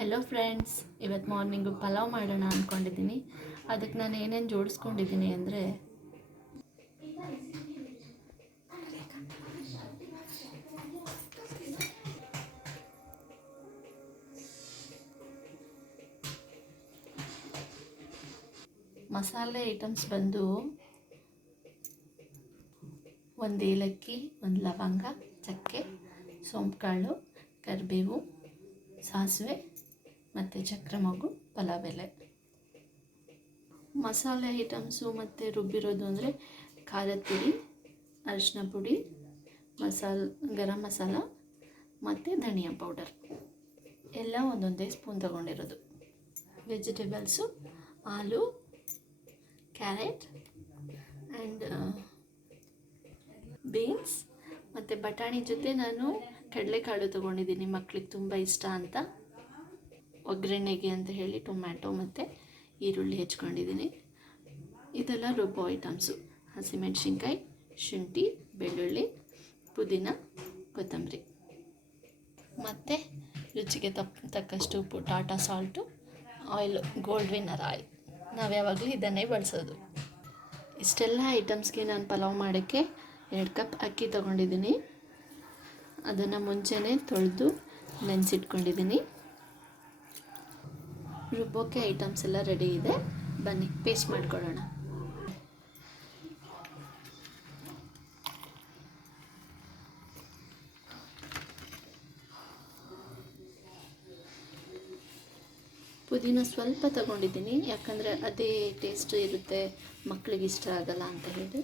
Hello friends, ಇವತ್ತು morning pulao ಮಾಡೋಣ ಅಂದ್ಕೊಂಡಿದ್ದೀನಿ. ಅದಕ್ಕೆ ನಾನು ಏನೇನು ಜೋಡಿಸ್ಕೊಂಡಿದ್ದೀನಿ ಅಂದರೆ ಮಸಾಲೆ ಐಟಮ್ಸ್ ಬಂದು ಒಂದು ಏಲಕ್ಕಿ, ಒಂದು ಲವಂಗ, ಚಕ್ಕೆ, ಸೋಂಪು ಕಾಳು, ಕರಿಬೇವು, ಸಾಸಿವೆ ಮತ್ತು ಚಕ್ರ ಮೊಗ್ಗು, ಪಲಾವ್ ಎಲೆ. ಮಸಾಲೆ ಐಟಮ್ಸು ಮತ್ತು ರುಬ್ಬಿರೋದು ಅಂದರೆ ಖಾರದ ಪುಡಿ, ಅರಿಶಿನ ಪುಡಿ, ಗರಂ ಮಸಾಲ ಮತ್ತು ಧನಿಯಾ ಪೌಡರ್ ಎಲ್ಲ ಒಂದೊಂದೇ ಸ್ಪೂನ್ ತೊಗೊಂಡಿರೋದು. ವೆಜಿಟೇಬಲ್ಸು ಆಲೂ, ಕ್ಯಾರೆಟ್ ಆ್ಯಂಡ್ ಬೀನ್ಸ್ ಮತ್ತು ಬಟಾಣಿ ಜೊತೆ ನಾನು ಕಡಲೆಕಾಳು ತೊಗೊಂಡಿದ್ದೀನಿ, ಮಕ್ಕಳಿಗೆ ತುಂಬ ಇಷ್ಟ ಅಂತ. ಒಗ್ಗರಣೆಗೆ ಅಂತ ಹೇಳಿ ಟೊಮ್ಯಾಟೊ ಮತ್ತು ಈರುಳ್ಳಿ ಹೆಚ್ಕೊಂಡಿದ್ದೀನಿ. ಇದೆಲ್ಲ ರುಬ್ಬೋ ಐಟಮ್ಸು: ಹಸಿಮೆಣಸಿನ್ಕಾಯಿ, ಶುಂಠಿ, ಬೆಳ್ಳುಳ್ಳಿ, ಪುದೀನ, ಕೊತ್ತಂಬರಿ ಮತ್ತು ರುಚಿಗೆ ತಕ್ಕಷ್ಟು ಉಪ್ಪು, Tata salt, oil, gold winner oil. ನಾವು ಯಾವಾಗಲೂ ಇದನ್ನೇ ಬಳಸೋದು. ಇಷ್ಟೆಲ್ಲ ಐಟಮ್ಸ್ಗೆ ನಾನು ಪಲಾವ್ ಮಾಡೋಕ್ಕೆ 2 ಕಪ್ ಅಕ್ಕಿ ತೊಗೊಂಡಿದ್ದೀನಿ. ಅದನ್ನು ಮುಂಚೆನೇ ತೊಳೆದು ನೆನೆಸಿಟ್ಕೊಂಡಿದ್ದೀನಿ. ರುಬ್ಬೋಕ್ಕೆ ಐಟಮ್ಸ್ ಎಲ್ಲ ರೆಡಿ ಇದೆ, ಬನ್ನಿ ಪೇಸ್ಟ್ ಮಾಡ್ಕೊಳ್ಳೋಣ. ಪುದೀನ ಸ್ವಲ್ಪ ತಗೊಂಡಿದ್ದೀನಿ, ಯಾಕಂದರೆ ಅದೇ ಟೇಸ್ಟ್ ಇರುತ್ತೆ, ಮಕ್ಕಳಿಗೆ ಇಷ್ಟ ಆಗಲ್ಲ ಅಂತ ಹೇಳಿ.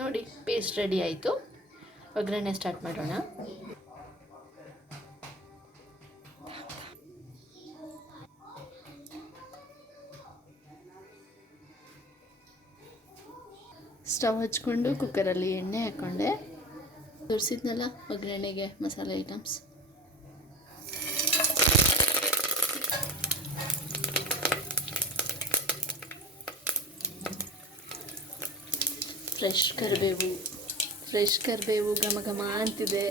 ನೋಡಿ, ಪೇಸ್ಟ್ ರೆಡಿ ಆಯಿತು. ಒಗ್ಗರಣೆ ಸ್ಟಾರ್ಟ್ ಮಾಡೋಣ. ಸ್ಟವ್ ಹಚ್ಕೊಂಡು ಕುಕ್ಕರಲ್ಲಿ ಎಣ್ಣೆ ಹಾಕ್ಕೊಂಡೆ. ತೋರಿಸಿದ್ನಲ್ಲ ಒಗ್ಗರಣೆಗೆ ಮಸಾಲೆ ಐಟಮ್ಸ್. ಫ್ರೆಶ್ ಕರಿಬೇವು ಘಮ ಘಮ ಅಂತಿದೆ.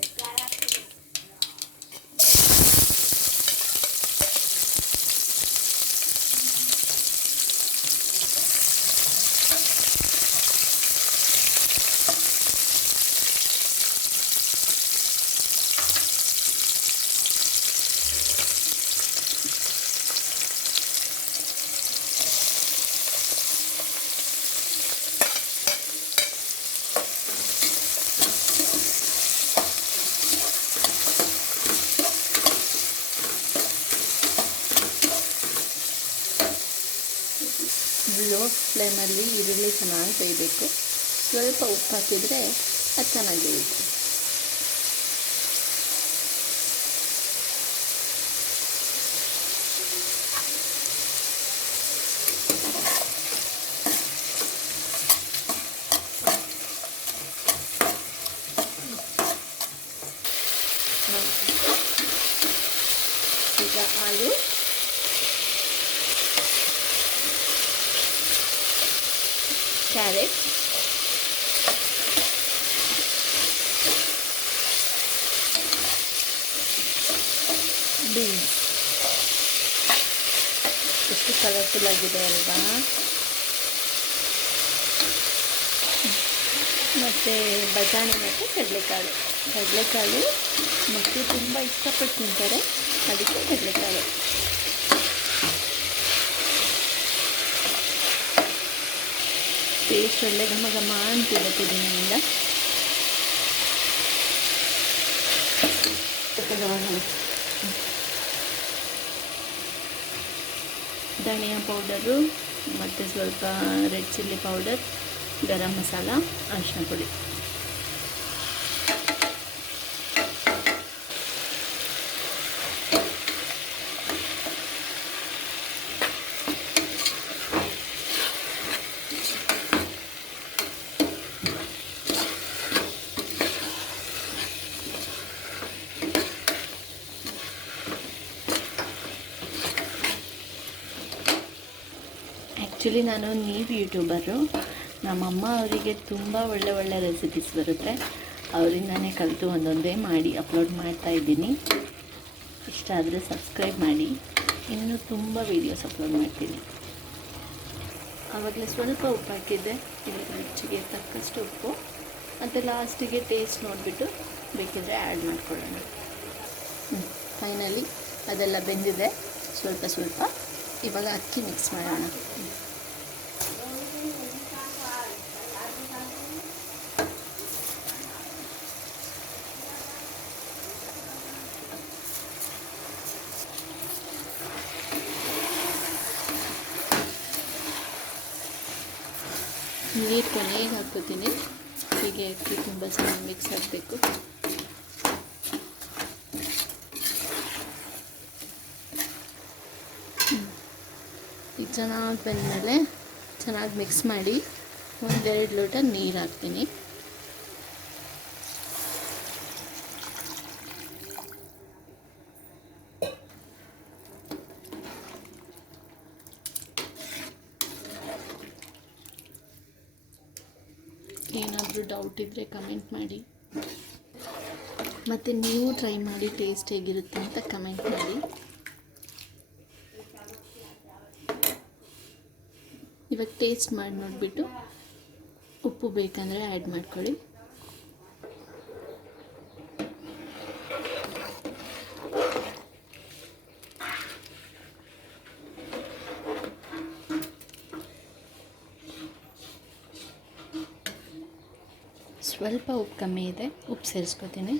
ಲೋ ಫ್ಲೇಮಲ್ಲಿ ಈರುಳ್ಳಿ ಚೆನ್ನಾಗಿ ಬೇಯಬೇಕು. ಸ್ವಲ್ಪ ಉಪ್ಪು ಹಾಕಿದರೆ ಅದು ಚೆನ್ನಾಗಿ ಬೇಯುತ್ತೆ. ಈಗ ಆಲೂ, ಕ್ಯಾರೆಟ್, ಬೀನ್ಸ್ ಎಷ್ಟು ಕಲರ್ಫುಲ್ ಆಗಿದೆ ಅಲ್ವಾ? ಮತ್ತು ಬಟಾಣಿ ಮತ್ತು ಕಡಲೆಕಾಳು ಮಕ್ಕಳು ತುಂಬ ಇಷ್ಟಪಟ್ಟು ತಿಂತಾರೆ, ಅದಕ್ಕೆ ಕಡಲೆಕಾಳು. ಟೇಸ್ಟ್ ಒಳ್ಳೆ ಘಮ ಘಮ ಅಂತಿದೆ ಪುದೀನಿಂದ. ಧನಿಯಾ ಪೌಡರು ಮತ್ತು ಸ್ವಲ್ಪ red chilli powder, garam masala, ಅರಿಶಿನ ಪುಡಿ. ಆ್ಯಕ್ಚುಲಿ ನಾನು ಯೂಟ್ಯೂಬರು. ನಮ್ಮಮ್ಮ ಅವರಿಗೆ ತುಂಬ ಒಳ್ಳೆ ರೆಸಿಪೀಸ್ ಬರುತ್ತೆ. ಅವರಿಂದನೇ ಕಲಿತು ಒಂದೊಂದೇ ಮಾಡಿ ಅಪ್ಲೋಡ್ ಮಾಡ್ತಾಯಿದ್ದೀನಿ. ಇಷ್ಟ ಆದರೆ ಸಬ್ಸ್ಕ್ರೈಬ್ ಮಾಡಿ, ಇನ್ನೂ ತುಂಬ ವೀಡಿಯೋಸ್ ಅಪ್ಲೋಡ್ ಮಾಡ್ತೀನಿ. ಆವಾಗಲೇ ಸ್ವಲ್ಪ ಉಪ್ಪು ಹಾಕಿದ್ದೆ, ಇವಾಗ ರುಚಿಗೆ ತಕ್ಕಷ್ಟು ಉಪ್ಪು, ಮತ್ತು ಲಾಸ್ಟಿಗೆ ಟೇಸ್ಟ್ ನೋಡಿಬಿಟ್ಟು ಬೇಕಿದ್ದರೆ ಆ್ಯಡ್ ಮಾಡ್ಕೊಳ್ಳೋಣ. ಫೈನಲಿ ಅದೆಲ್ಲ ಬೆಂದಿದೆ ಸ್ವಲ್ಪ. ಇವಾಗ ಅಕ್ಕಿ ಮಿಕ್ಸ್ ಮಾಡೋಣ. ನೀರು ಕೊನೆಗೆ ಹಾಕ್ಕೋತೀನಿ. ಹೀಗೆ ಅಕ್ಕಿ ತುಂಬ ಚೆನ್ನಾಗಿ ಮಿಕ್ಸ್ ಆಗಬೇಕು. ಈಗ ಚೆನ್ನಾಗಿ ಬಂದಮೇಲೆ ಚೆನ್ನಾಗಿ ಮಿಕ್ಸ್ ಮಾಡಿ 1-2 ಲೋಟ ನೀರು ಹಾಕ್ತೀನಿ. ಏನಾದರೂ ಡೌಟ್ ಇದ್ದರೆ ಕಮೆಂಟ್ ಮಾಡಿ, ಮತ್ತು ನೀವು ಟ್ರೈ ಮಾಡಿ ಟೇಸ್ಟ್ ಹೇಗಿರುತ್ತೆ ಅಂತ ಕಮೆಂಟ್ ಮಾಡಿ. ಇವಾಗ ಟೇಸ್ಟ್ ಮಾಡಿ ನೋಡಿಬಿಟ್ಟು ಉಪ್ಪು ಬೇಕಂದರೆ ಆ್ಯಡ್ ಮಾಡ್ಕೊಳ್ಳಿ. ಸ್ವಲ್ಪ ಉಪ್ಪು ಕಮ್ಮಿ ಇದೆ, ಉಪ್ಪು ಸೇರಿಸ್ಕೊತೀನಿ.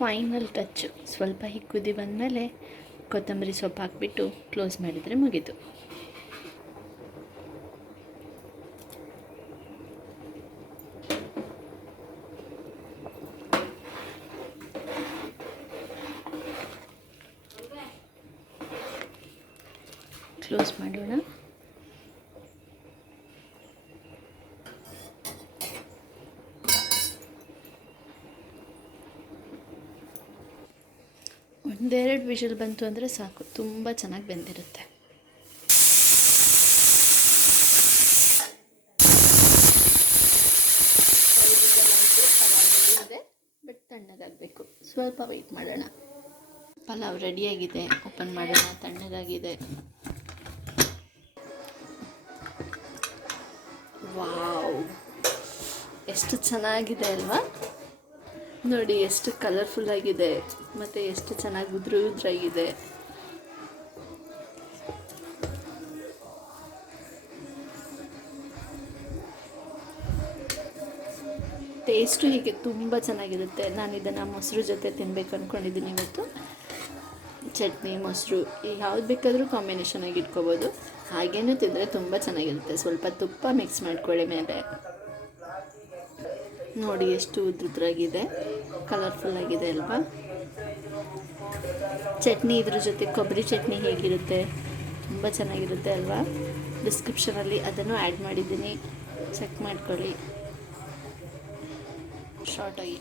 ಫೈನಲ್ ಟಚ್ಚು, ಸ್ವಲ್ಪ ಹೀಗೆ ಕುದಿ ಬಂದಮೇಲೆ ಕೊತ್ತಂಬರಿ ಸೊಪ್ಪು ಹಾಕಿಬಿಟ್ಟು ಕ್ಲೋಸ್ ಮಾಡಿದರೆ ಮುಗೀತು. ಕ್ಲೋಸ್ ಮಾಡೋಣ. ಒಂದೆರಡು ವಿಷಲ್ ಬಂತು ಅಂದರೆ ಸಾಕು, ತುಂಬ ಚೆನ್ನಾಗಿ ಬೆಂದಿರುತ್ತೆ. ಇದೆ ಬಟ್ ತಣ್ಣಗಾಗಬೇಕು, ಸ್ವಲ್ಪ ವೆಯ್ಟ್ ಮಾಡೋಣ. ಪಲಾವ್ ರೆಡಿಯಾಗಿದೆ, ಓಪನ್ ಮಾಡೋಣ. ತಣ್ಣಗಾಗಿದೆ. ವಾವ್, ಎಷ್ಟು ಚೆನ್ನಾಗಿದೆ ಅಲ್ವಾ? ನೋಡಿ ಎಷ್ಟು ಕಲರ್ಫುಲ್ ಆಗಿದೆ, ಮತ್ತು ಎಷ್ಟು ಚೆನ್ನಾಗಿ ಉದ್ರಾಗಿದೆ. ಟೇಸ್ಟು ಹೀಗೆ ತುಂಬ ಚೆನ್ನಾಗಿರುತ್ತೆ. ನಾನು ಇದನ್ನು ಮೊಸರು ಜೊತೆ ತಿನ್ನಬೇಕು ಅಂದ್ಕೊಂಡಿದ್ದೀನಿ ಇವತ್ತು. ಚಟ್ನಿ, ಮೊಸರು ಯಾವ್ದು ಬೇಕಾದರೂ ಕಾಂಬಿನೇಷನ್ ಆಗಿ ಇಟ್ಕೋಬೋದು. ಹಾಗೇನೂ ತಿಂದರೆ ತುಂಬ ಚೆನ್ನಾಗಿರುತ್ತೆ. ಸ್ವಲ್ಪ ತುಪ್ಪ ಮಿಕ್ಸ್ ಮಾಡ್ಕೊಳ್ಳಿ ಮೇಲೆ. ನೋಡಿ ಎಷ್ಟು ಉದ್ರಾಗಿದೆ, ಕಲರ್ಫುಲ್ಲಾಗಿದೆ ಅಲ್ವಾ? ಚಟ್ನಿ ಇದ್ರ ಜೊತೆ ಕೊಬ್ಬರಿ ಚಟ್ನಿ ಹೇಗಿರುತ್ತೆ, ತುಂಬ ಚೆನ್ನಾಗಿರುತ್ತೆ ಅಲ್ವಾ? ಡಿಸ್ಕ್ರಿಪ್ಷನಲ್ಲಿ ಅದನ್ನು ಆ್ಯಡ್ ಮಾಡಿದ್ದೀನಿ, ಚೆಕ್ ಮಾಡ್ಕೊಳ್ಳಿ. ಶಾರ್ಟ್ ಆಗಿ